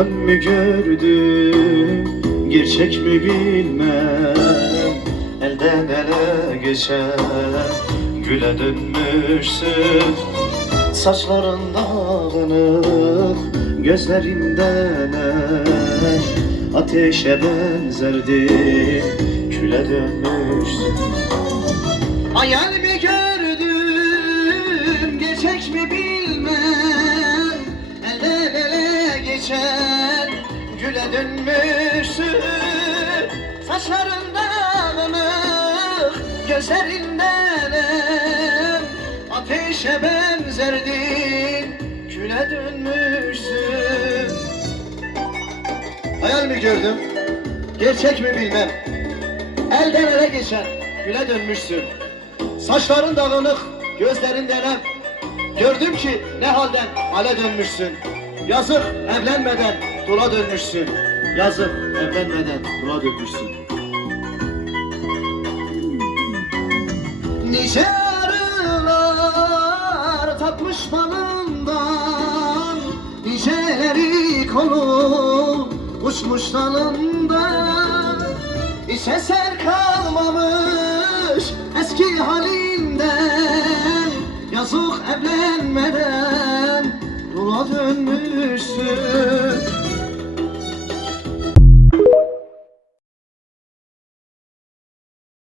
Rüyan mı gördüm Gerçek mi bilmem. Elden ele geçen Güle dönmüşsün. Saçların dağınık Gözlerinden Ateşe benzerdi. Küle dönmüşsün. Hayal mi gördüm Güle dönmüşsün. Saçların dağınık Gözlerinden Ateşe benzerdin Küle dönmüşsün. Hayal mi gördüm? Gerçek mi bilmem. Elden ele geçen Güle dönmüşsün. Saçların dağınık Gözlerin derem Gördüm ki ne halden hale dönmüşsün. Yazık evlenmeden dula dönmüşsün. Yazık evlenmeden dula dönmüşsün. Nice arılar tatmış balından Niceleri konu uçmuş dalından. Hiç eser kalmamış eski halinden Yazık evlenmeden